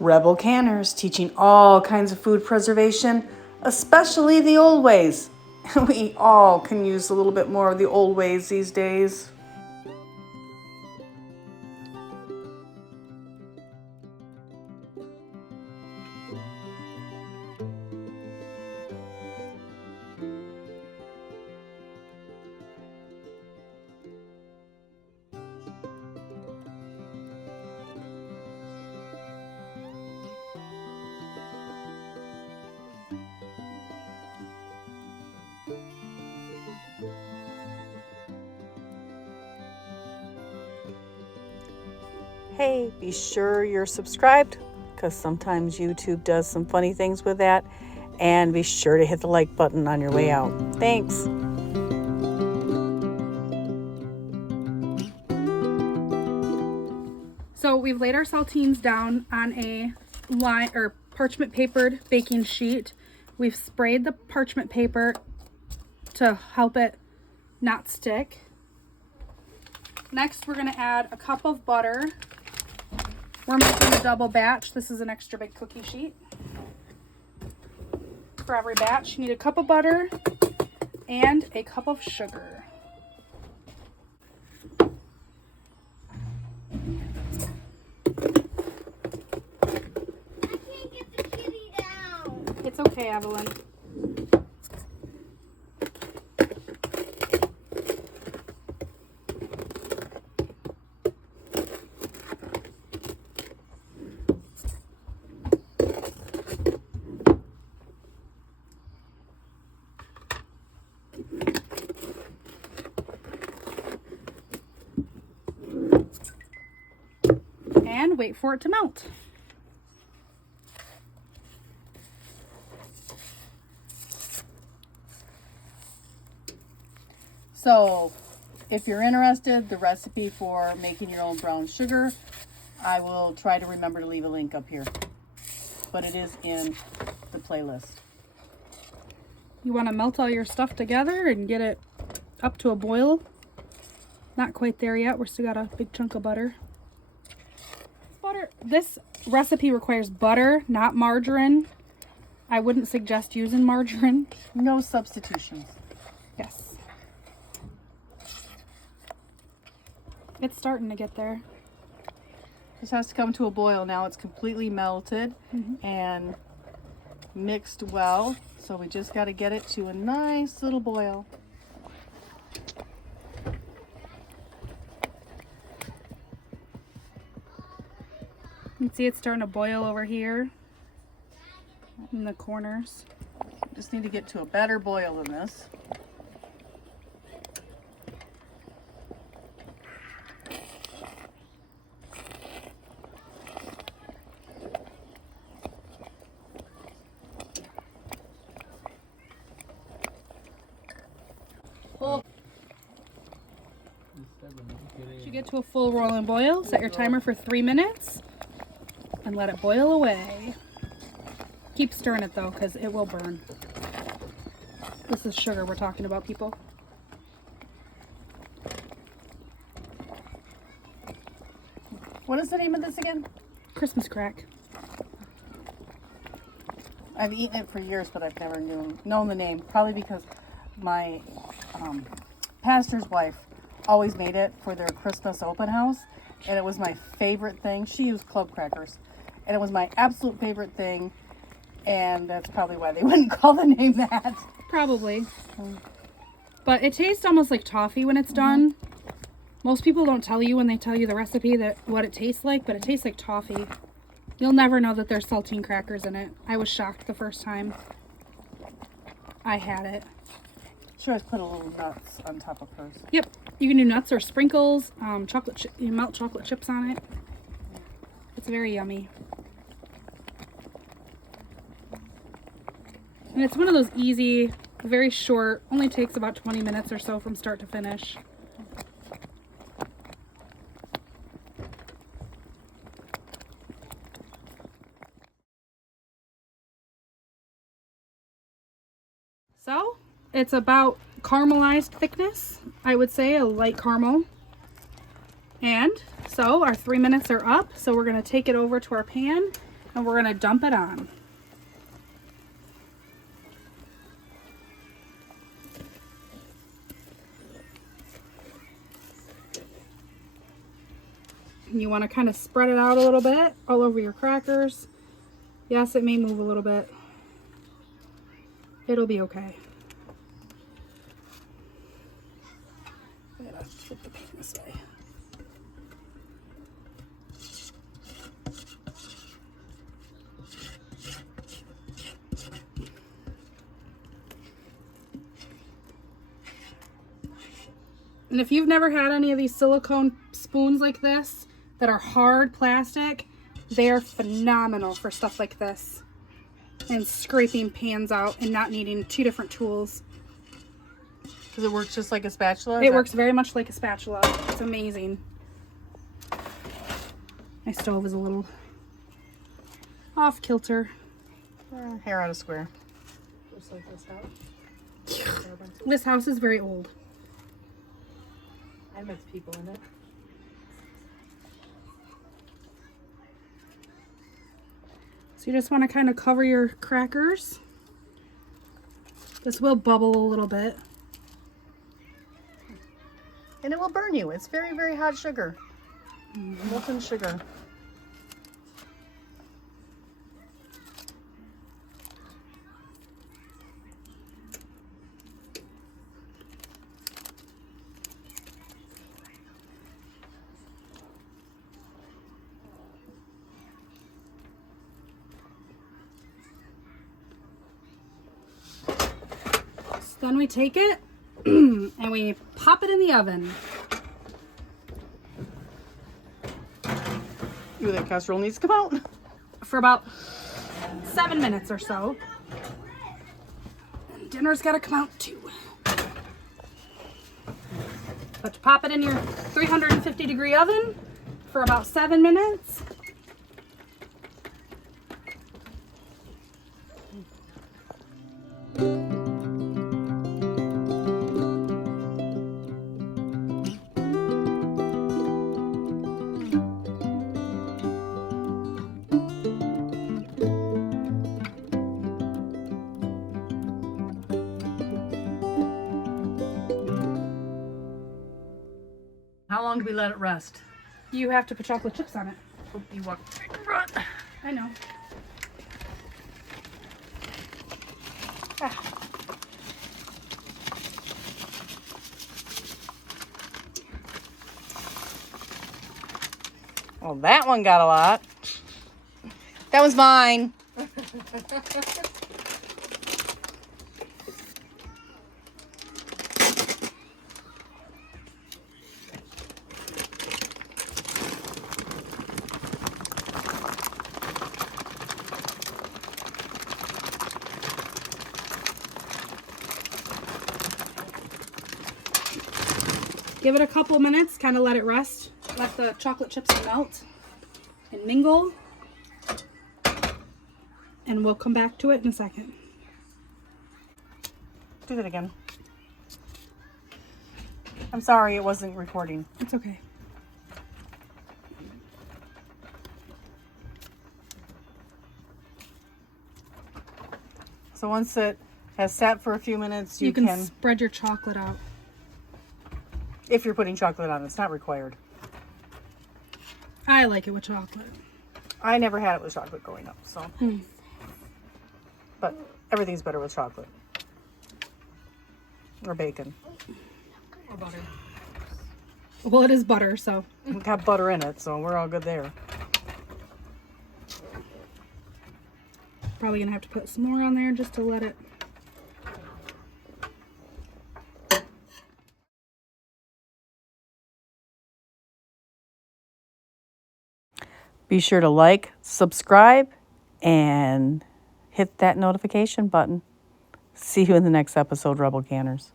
Rebel Canners teaching all kinds of food preservation, especially the old ways. We all can use a little bit more of the old ways these days. Hey, be sure you're subscribed, because sometimes YouTube does some funny things with that. And be sure to hit the like button on your way out. Thanks. So we've laid our saltines down on a line or parchment papered baking sheet. We've sprayed the parchment paper to help it not stick. Next, we're going to add a cup of butter. We're making a double batch. This is an extra big cookie sheet. For every batch, you need a cup of butter and a cup of sugar. It's okay, Evelyn. And wait for it to melt. So, if you're interested, the recipe for making your own brown sugar, I will try to remember to leave a link up here. But it is in the playlist. You want to melt all your stuff together and get it up to a boil. Not quite there yet. We're still got a big chunk of butter. Butter. This recipe requires butter, not margarine. I wouldn't suggest using margarine. No substitutions. Yes. It's starting to get there. This has to come to a boil now. It's completely melted and mixed well. So we just got to get it to a nice little boil. You can see it's starting to boil over here in the corners. Just need to get to a better boil than this. Should get to a full rolling boil. Set your timer for 3 minutes and let it boil away. Keep stirring it though, because it will burn. This is sugar we're talking about, people. What is the name of this again? Christmas crack. I've eaten it for years, but I've never known the name. Probably because my pastor's wife always made it for their Christmas open house, and it was my favorite thing. She used club crackers, and it was my absolute favorite thing, and that's probably why they wouldn't call the name that. Probably. But it tastes almost like toffee when it's done. Most people don't tell you when they tell you the recipe that what it tastes like, but it tastes like toffee. You'll never know that there's saltine crackers in it. I was shocked the first time I had it. She always put a little nuts on top of hers. Yep. You can do nuts or sprinkles, chocolate. You melt chocolate chips on it. It's very yummy. And it's one of those easy, very short, only takes about 20 minutes or so from start to finish. So it's about caramelized thickness, I would say, a light caramel. And so our 3 minutes are up, so we're going to take it over to our pan and we're going to dump it on. You want to kind of spread it out a little bit all over your crackers. Yes, it may move a little bit. It'll be okay. I'm gonna flip the pan this way. And if you've never had any of these silicone spoons like this that are hard plastic, they're phenomenal for stuff like this and scraping pans out and not needing 2 different tools. Because it works just like a spatula? It works very much like a spatula. It's amazing. My stove is a little off kilter. Hair out of square. Just like this house. This house is very old. IMIX people in it. So you just want to kind of cover your crackers. This will bubble a little bit. And it will burn you. It's very, very hot sugar. Molten sugar. Then we take it and we pop it in the oven. Ooh, that casserole needs to come out. For about 7 minutes or so. And dinner's got to come out too. But you pop it in your 350-degree oven for about 7 minutes. How long do we let it rest? You have to put chocolate chips on it. You walk. I know. Well, that one got a lot. That was mine. Give it a couple of minutes, kind of let it rest. Let the chocolate chips melt and mingle. And we'll come back to it in a second. Do that again. I'm sorry it wasn't recording. It's okay. So once it has sat for a few minutes, You can spread your chocolate out. if you're putting chocolate on, it's not required. I like it with chocolate. I never had it with chocolate growing up, so. But everything's better with chocolate. Or bacon. Or butter. Well, it is butter, so. It's got butter in it, so we're all good there. Probably gonna have to put some more on there just to let it. Be sure to like, subscribe, and hit that notification button. See you in the next episode, Rebel Canners.